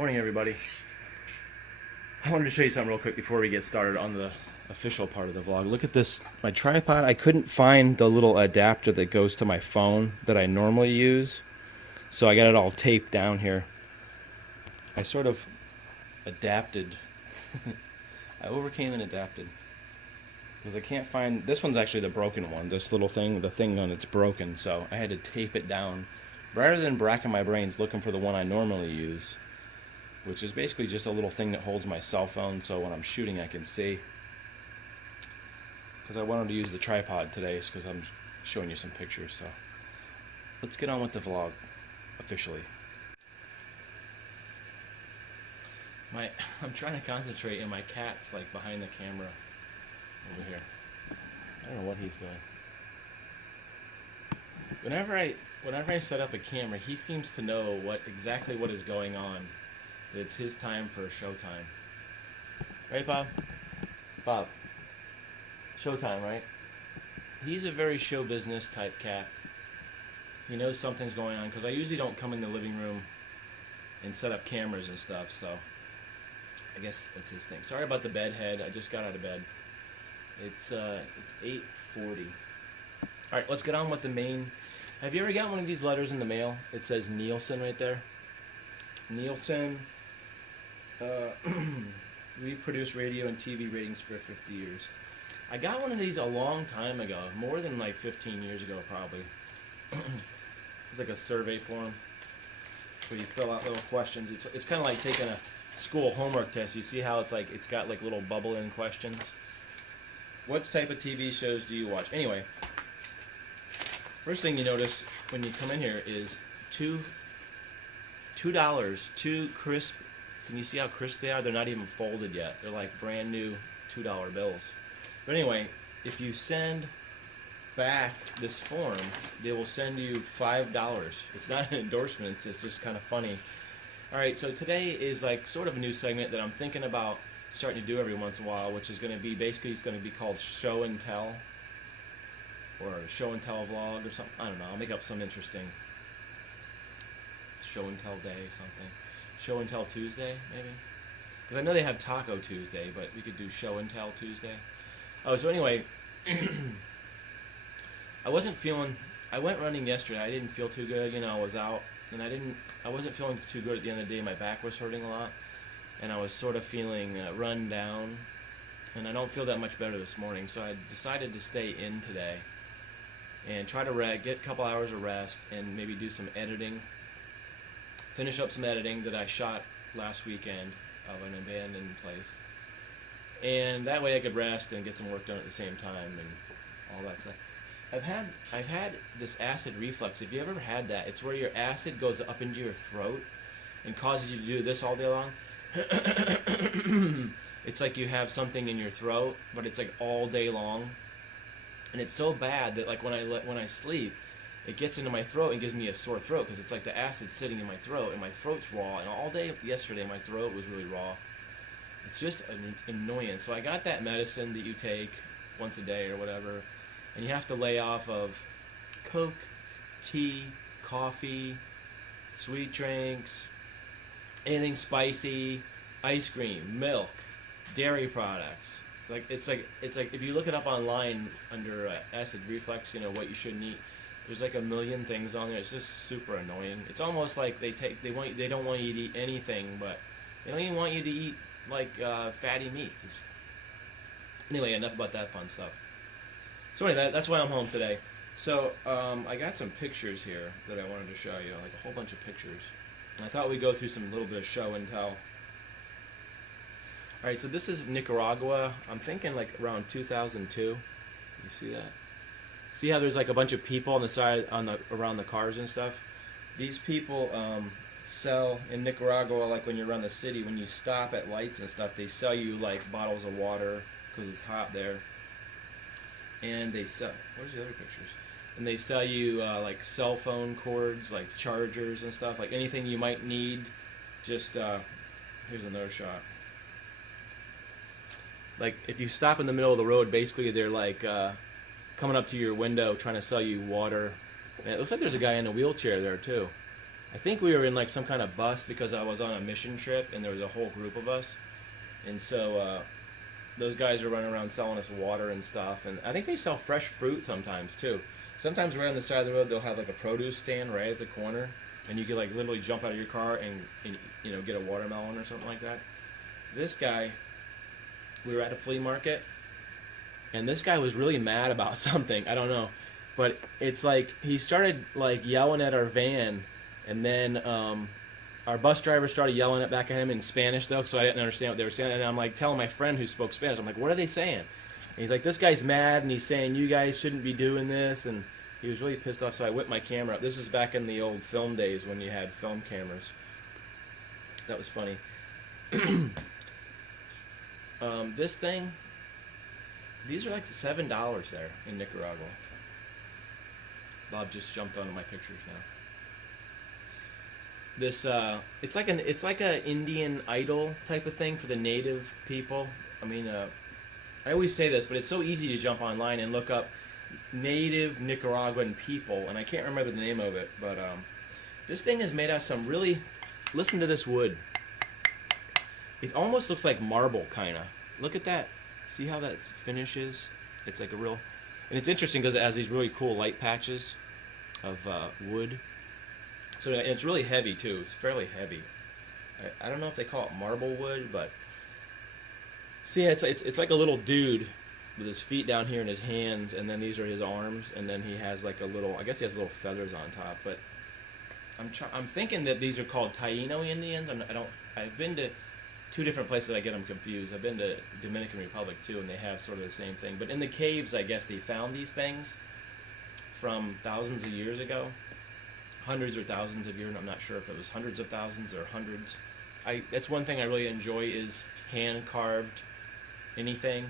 Morning, everybody. I wanted to show you something real quick before we get started on the official part of the vlog. Look at this, my tripod. I couldn't find the little adapter that goes to my phone that I normally use, so I got it all taped down here. I sort of adapted. I overcame and adapted because I can't find. This one's actually the broken one. This little thing, the thing on it's broken, so I had to tape it down rather than racking my brains looking for the one I normally use, which is basically just a little thing that holds my cell phone so when I'm shooting I can see. Because I wanted to use the tripod today because I'm showing you some pictures. So let's get on with the vlog officially. I'm trying to concentrate and my cat's like behind the camera over here. I don't know what he's doing. Whenever I set up a camera, he seems to know exactly what is going on. That it's his time for showtime. Right, Bob? Bob. Showtime, right? He's a very show business type cat. He knows something's going on because I usually don't come in the living room and set up cameras and stuff, so I guess that's his thing. Sorry about the bed head. I just got out of bed. It's 8:40. All right, let's get on with the main. Have you ever gotten one of these letters in the mail? It says Nielsen right there. Nielsen. We've produced radio and TV ratings for 50 years. I got one of these a long time ago, more than like 15 years ago probably. It's like a survey form where you fill out little questions. It's kind of like taking a school homework test. You see how it's got like little bubble-in questions. What type of TV shows do you watch? Anyway, first thing you notice when you come in here is $2, two crisp. Can you see how crisp they are? They're not even folded yet. They're like brand new $2 bills. But anyway, if you send back this form, they will send you $5. It's not an endorsement, it's just kind of funny. Alright, so today is like sort of a new segment that I'm thinking about starting to do every once in a while, which is going to be, basically it's going to be called Show and Tell, or a Show and Tell vlog or something. I don't know, I'll make up some interesting Show and Tell day, something. Show and Tell Tuesday, maybe? Because I know they have Taco Tuesday, but we could do Show and Tell Tuesday. Oh, so anyway, I went running yesterday. I didn't feel too good, I was out, and I wasn't feeling too good at the end of the day. My back was hurting a lot, and I was sort of feeling run down, and I don't feel that much better this morning, so I decided to stay in today and try to get a couple hours of rest and maybe do some editing. Finish up some editing that I shot last weekend of an abandoned place. And that way I could rest and get some work done at the same time and all that stuff. I've had this acid reflux. Have you ever had that? It's where your acid goes up into your throat and causes you to do this all day long. It's like you have something in your throat, but it's like all day long. And it's so bad that like when I sleep, it gets into my throat and gives me a sore throat because it's like the acid sitting in my throat and my throat's raw. And all day yesterday my throat was really raw. It's just an annoyance. So I got that medicine that you take once a day or whatever, and you have to lay off of Coke, tea, coffee, sweet drinks, anything spicy, ice cream, milk, dairy products. It's like if you look it up online under acid reflux, what you shouldn't eat. There's like a million things on there. It's just super annoying. It's almost like they don't want you to eat anything, but they don't even want you to eat like fatty meats. Anyway, enough about that fun stuff. So anyway, that's why I'm home today. So I got some pictures here that I wanted to show you, like a whole bunch of pictures. And I thought we'd go through some little bit of show and tell. All right, so this is Nicaragua. I'm thinking like around 2002. You see that? See how there's like a bunch of people on the side around the cars and stuff? These people sell in Nicaragua, like when you're around the city, when you stop at lights and stuff, they sell you like bottles of water because it's hot there. And they sell, where's the other pictures? And they sell you like cell phone cords, like chargers and stuff, like anything you might need. Just here's another shot. Like if you stop in the middle of the road, basically they're like coming up to your window trying to sell you water. And it looks like there's a guy in a wheelchair there too. I think we were in like some kind of bus because I was on a mission trip and there was a whole group of us, and so those guys are running around selling us water and stuff, and I think they sell fresh fruit sometimes too. Sometimes right on the side of the road they'll have like a produce stand right at the corner, and you could like literally jump out of your car and you know, get a watermelon or something like that. This guy, we were at a flea market, and this guy was really mad about something. I don't know, but it's like he started like yelling at our van, and then our bus driver started yelling it back at him in Spanish though, so I didn't understand what they were saying. And I'm like telling my friend who spoke Spanish, I'm like, what are they saying? And he's like, this guy's mad, and he's saying you guys shouldn't be doing this, and he was really pissed off. So I whipped my camera up. This is back in the old film days when you had film cameras. That was funny. This thing, these are like $7 there in Nicaragua. Bob just jumped onto my pictures now. This it's like a Indian Idol type of thing for the native people. I mean, I always say this, but it's so easy to jump online and look up native Nicaraguan people, and I can't remember the name of it, but this thing is made out of some really, listen to this wood. It almost looks like marble, kind of. Look at that. See how that finishes? It's like a real, and it's interesting because it has these really cool light patches of wood. So it's really heavy too. It's fairly heavy. I don't know if they call it marble wood, but see, it's like a little dude with his feet down here and his hands, and then these are his arms, and then he has like a little, I guess he has little feathers on top. But I'm thinking that these are called Taino Indians. I've been to two different places. I get them confused. I've been to Dominican Republic too, and they have sort of the same thing. But in the caves, I guess they found these things from thousands of years ago, hundreds or thousands of years. I'm not sure if it was hundreds of thousands or hundreds. That's one thing I really enjoy is hand carved anything,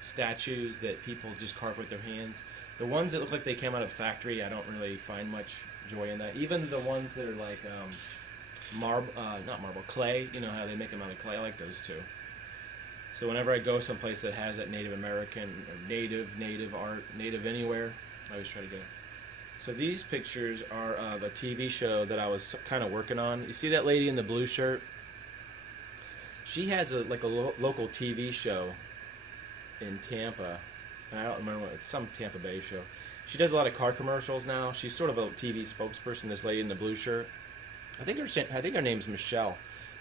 statues that people just carve with their hands. The ones that look like they came out of a factory, I don't really find much joy in that. Even the ones that are like not marble, clay, you know how they make them out of clay, I like those too. So whenever I go someplace that has that Native American, or native art, native anywhere, I always try to go. So these pictures are the TV show that I was kind of working on. You see that lady in the blue shirt? She has a local TV show in Tampa, and I don't remember what, it's some Tampa Bay show. She does a lot of car commercials now. She's sort of a TV spokesperson, this lady in the blue shirt. I think her name's Michelle.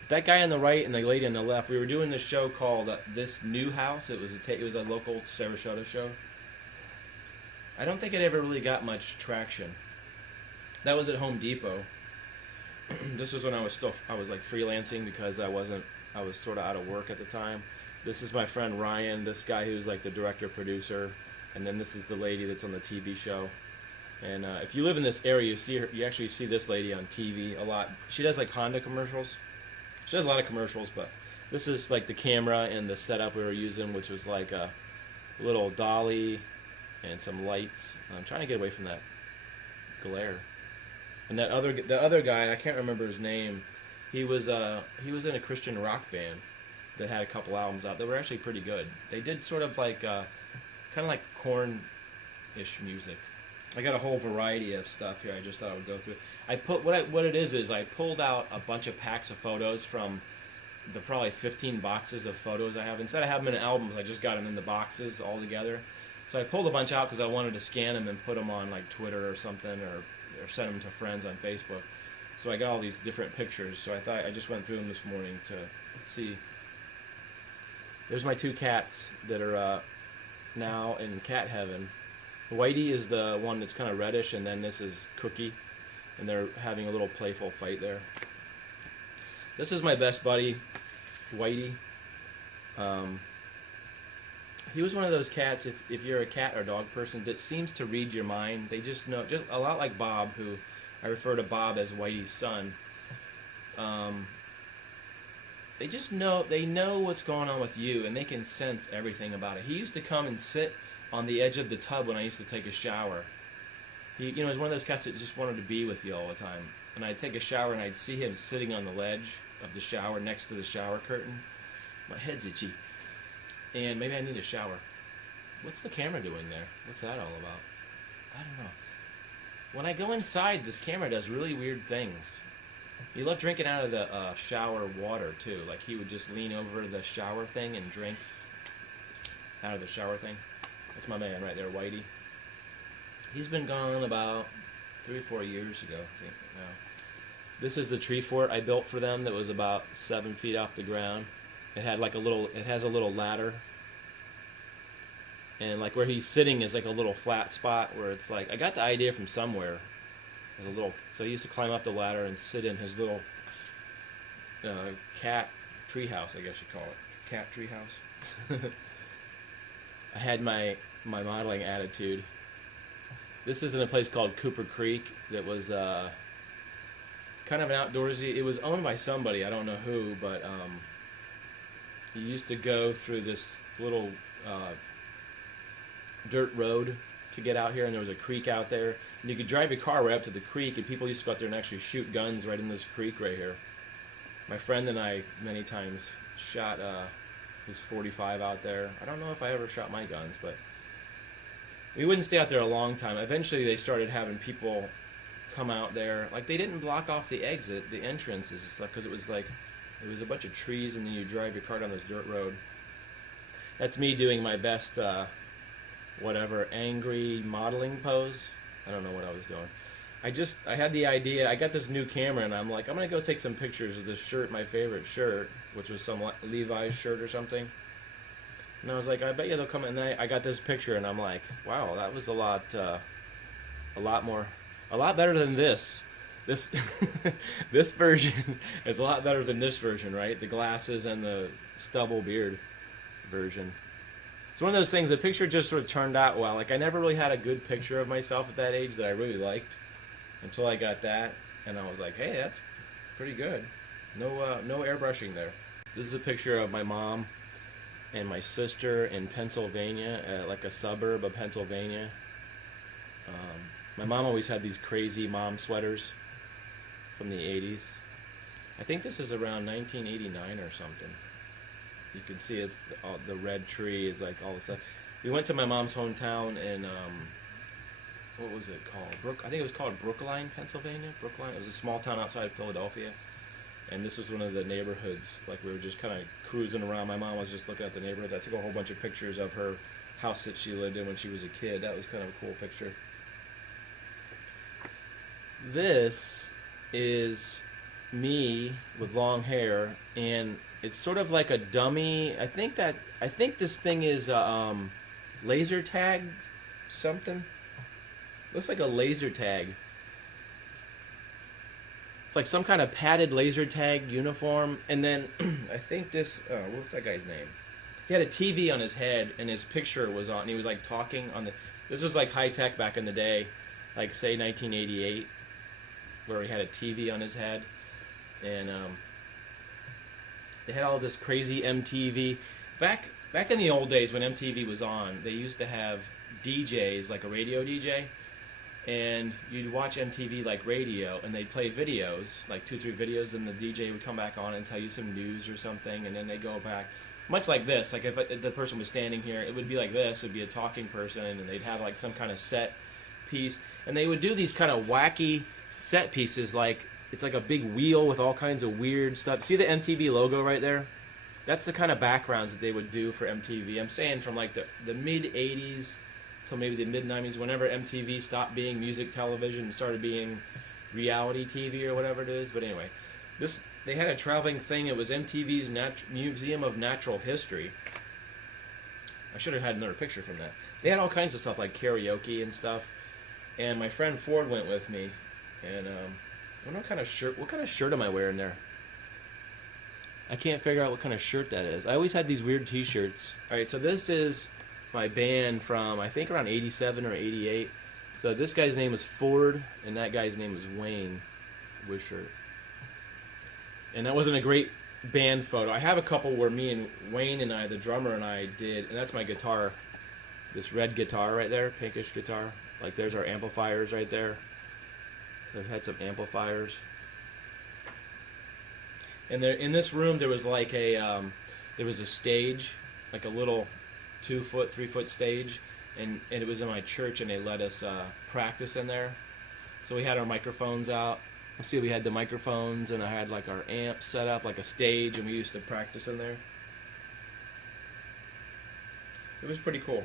That guy on the right and the lady on the left, we were doing this show called This New House. It was a local Sarasota show. I don't think it ever really got much traction. That was at Home Depot. This was when I was like freelancing because I was sort of out of work at the time. This is my friend Ryan, this guy who's like the director producer, and then this is the lady that's on the TV show. And if you live in this area, you actually see this lady on TV a lot. She does like Honda commercials. She does a lot of commercials, but this is like the camera and the setup we were using, which was like a little dolly and some lights. I'm trying to get away from that glare. And the other guy, I can't remember his name. He was in a Christian rock band that had a couple albums out that were actually pretty good. They did sort of like kind of like Korn-ish music. I got a whole variety of stuff here. I just thought I would go through. What it is I pulled out a bunch of packs of photos from the probably 15 boxes of photos I have. Instead of having them in albums, I just got them in the boxes all together. So I pulled a bunch out because I wanted to scan them and put them on like Twitter or something, or send them to friends on Facebook. So I got all these different pictures. So I just went through them this morning to see. There's my two cats that are now in cat heaven. Whitey is the one that's kind of reddish, and then this is Cookie, and they're having a little playful fight there. This is my best buddy, Whitey. He was one of those cats, if you're a cat or dog person, that seems to read your mind. They just know, just a lot like Bob, who I refer to Bob as Whitey's son. They know what's going on with you, and they can sense everything about it. He used to come and sit on the edge of the tub when I used to take a shower. He was one of those cats that just wanted to be with you all the time. And I'd take a shower and I'd see him sitting on the ledge of the shower next to the shower curtain. My head's itchy. And maybe I need a shower. What's the camera doing there? What's that all about? I don't know. when I go inside, this camera does really weird things. He loved drinking out of the shower water too. Like he would just lean over the shower thing and drink out of the shower thing. That's my man right there, Whitey. He's been gone about 3 or 4 years ago, I think. Now, this is the Treefort I built for them that was about 7 feet off the ground. It had like a little. It has a little ladder, and like where he's sitting is like a little flat spot where it's like I got the idea from somewhere. There's a little. So he used to climb up the ladder and sit in his little cat treehouse, I guess you call it, cat treehouse. I had my modeling attitude. This is in a place called Cooper Creek that was kind of an outdoorsy. It was owned by somebody, I don't know who, but you used to go through this little dirt road to get out here, and there was a creek out there. And you could drive your car right up to the creek, and people used to go out there and actually shoot guns right in this creek right here. My friend and I many times shot his 45 out there. I don't know if I ever shot my guns, but we wouldn't stay out there a long time. Eventually they started having people come out there. Like they didn't block off the exit, the entrances and stuff, because it was a bunch of trees, and then you drive your car down this dirt road. That's me doing my best whatever angry modeling pose. I don't know what I was doing. I had the idea. I got this new camera, and I'm like, I'm gonna go take some pictures of this shirt, my favorite shirt, which was some Levi's shirt or something. And I was like, I bet you they'll come. And I got this picture, and I'm like, wow, that was a lot better than this. This this version is a lot better than this version, right? The glasses and the stubble beard version. It's one of those things. The picture just sort of turned out well. Like I never really had a good picture of myself at that age that I really liked until I got that, and I was like, hey, that's pretty good. No airbrushing there. This is a picture of my mom and my sister in Pennsylvania, like a suburb of Pennsylvania. My mom always had these crazy mom sweaters from the 80s. I think this is around 1989 or something. You can see it's the red tree is like all the stuff. We went to my mom's hometown in what was it called? I think it was called Brookline, Pennsylvania. Brookline. It was a small town outside of Philadelphia, and this was one of the neighborhoods. Like we were just kind of cruising around. My mom was just looking at the neighborhoods. I took a whole bunch of pictures of her house that she lived in when she was a kid. That was kind of a cool picture. This is me with long hair, and it's sort of like a dummy. I think this thing is laser tag something. Looks like a laser tag. It's like some kind of padded laser tag uniform. And then I think this what's that guy's name? He had a TV on his head, and his picture was on, and he was like talking on the. This was like high tech back in the day, like say 1988, where he had a TV on his head, and they had all this crazy MTV. Back in the old days when MTV was on, they used to have DJs, like a radio DJ, and you'd watch MTV like radio, and they'd play videos, like 2-3 videos, and the DJ would come back on and tell you some news or something, and then they'd go back. Much like this, like if the person was standing here, it would be like this. It would be a talking person, and they'd have like some kind of set piece, and they would do these kind of wacky set pieces, like it's like a big wheel with all kinds of weird stuff. See the MTV logo right there? That's the kind of backgrounds that they would do for MTV. I'm saying from like the mid 80s till maybe the mid 90s, whenever MTV stopped being music television and started being reality TV or whatever it is. But anyway, they had a traveling thing. It was MTV's Museum of Natural History. I should have had another picture from that. They had all kinds of stuff like karaoke and stuff. And my friend Ford went with me, and I wonder what kind of shirt am I wearing there? I can't figure out what kind of shirt that is. I always had these weird t-shirts. Alright, so this is my band from, I think, around 87 or 88. So this guy's name is Ford, and that guy's name is Wayne Wishart. And that wasn't a great band photo. I have a couple where me and Wayne and I, the drummer and I did, and that's my guitar. This red guitar right there, pinkish guitar. Like there's our amplifiers right there. They've had some amplifiers. And there, in this room, there was like there was a stage, like a little 2-foot, 3-foot stage, and it was in my church, and they let us practice in there. So we had our microphones out. Let's see, we had the microphones, and I had like our amp set up, like a stage, and we used to practice in there. It was pretty cool.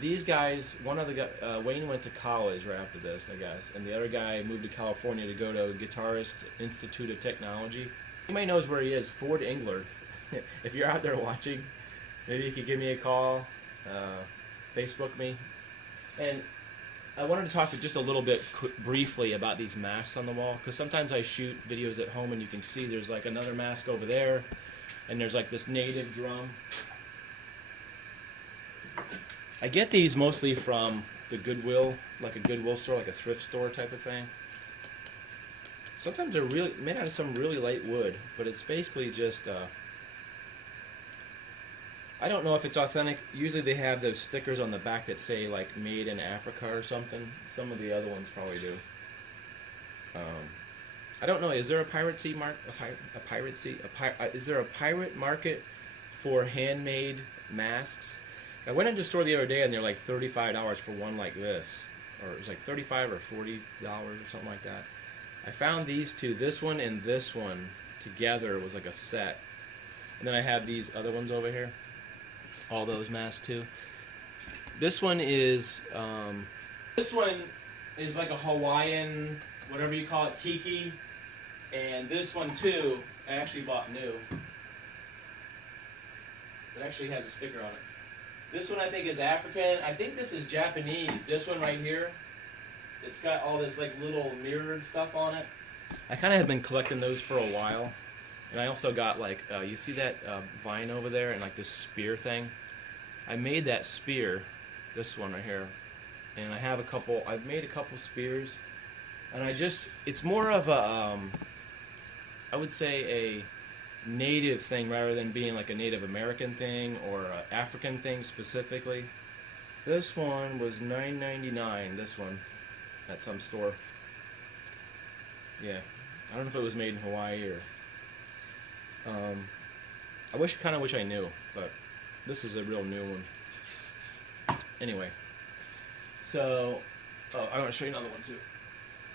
These guys, one of the guys, Wayne went to college right after this, I guess, and the other guy moved to California to go to Guitarist Institute of Technology. Anybody knows where he is? Ford Engler. If you're out there watching, maybe you could give me a call, Facebook me. And I wanted to talk just a little bit briefly about these masks on the wall, because sometimes I shoot videos at home and you can see there's like another mask over there, and there's like this native drum. I get these mostly from the Goodwill, like a Goodwill store, like a thrift store type of thing. Sometimes they're really made out of some really light wood, but it's basically just I don't know if it's authentic. Usually they have those stickers on the back that say like made in Africa or something. Some of the other ones probably do. I don't know. Is there a pirate sea is there a pirate market for handmade masks? I went into the store the other day and they're like $35 for one like this, or it was like $35 or $40 or something like that. I found these two, this one and this one together was like a set, and then I have these other ones over here. All those masks too. This one is like a Hawaiian, whatever you call it, tiki, and this one too I actually bought new. It actually has a sticker on it. This one I think is African. I think this is Japanese. This one right here, it's got all this like little mirrored stuff on it. I kind of have been collecting those for a while. And I also got like, you see that vine over there and like this spear thing? I made that spear, this one right here, and I've made a couple spears, and it's more of a, I would say a native thing rather than being like a Native American thing or an African thing specifically. This one was $9.99, this one, at some store. Yeah, I don't know if it was made in Hawaii or... I kind of wish I knew, but this is a real new one. Anyway, so I want to show you another one too.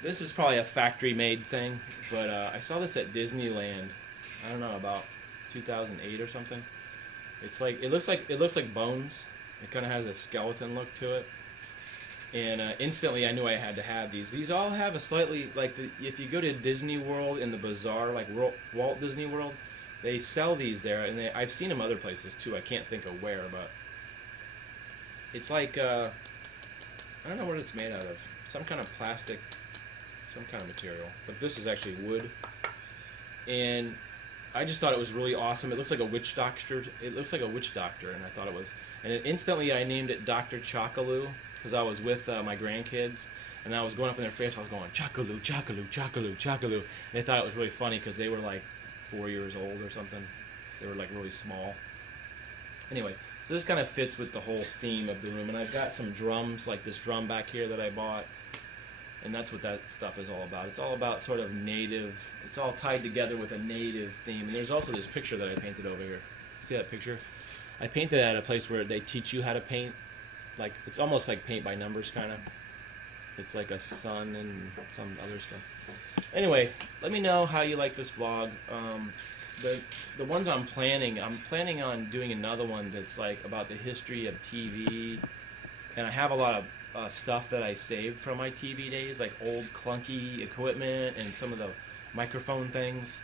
This is probably a factory-made thing, but I saw this at Disneyland. I don't know, about 2008 or something. It's like it looks like bones. It kind of has a skeleton look to it. And instantly I knew I had to have these. These all have a slightly, like, if you go to Disney World in the bazaar, like Walt Disney World, they sell these there, and I've seen them other places too. I can't think of where, but it's like, I don't know what it's made out of. Some kind of plastic, some kind of material. But this is actually wood. And I just thought it was really awesome. It looks like a witch doctor. It looks like a witch doctor, and I thought it was. And instantly I named it Dr. Chocoloo, because I was with my grandkids, and I was going up in their face. I was going, Chocoloo, Chocoloo, Chocoloo, Chocoloo. And they thought it was really funny because they were like 4 years old or something. They were like really small. Anyway, so this kind of fits with the whole theme of the room. And I've got some drums, like this drum back here that I bought. And that's what that stuff is all about. It's all about sort of native. It's all tied together with a native theme. And there's also this picture that I painted over here. See that picture? I painted at a place where they teach you how to paint. Like, it's almost like paint by numbers, kind of. It's like a sun and some other stuff. Anyway, let me know how you like this vlog. The ones I'm planning on doing another one that's like about the history of TV. And I have a lot of stuff that I saved from my TV days, like old clunky equipment and some of the microphone things.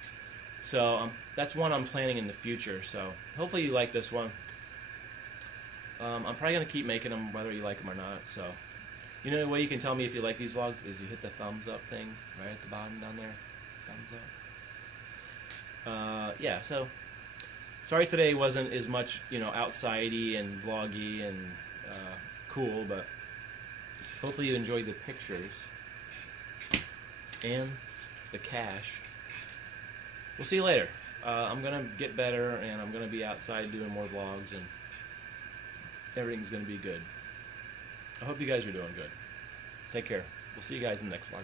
So that's one I'm planning in the future. So hopefully you like this one. I'm probably going to keep making them whether you like them or not. So, you know, the way you can tell me if you like these vlogs is you hit the thumbs up thing right at the bottom down there. Thumbs up. Yeah, so sorry today wasn't as much, you know, outsidey and vloggy and cool, but hopefully you enjoyed the pictures and the cash. We'll see you later. I'm going to get better, and I'm going to be outside doing more vlogs, and everything's going to be good. I hope you guys are doing good. Take care. We'll see you guys in the next vlog.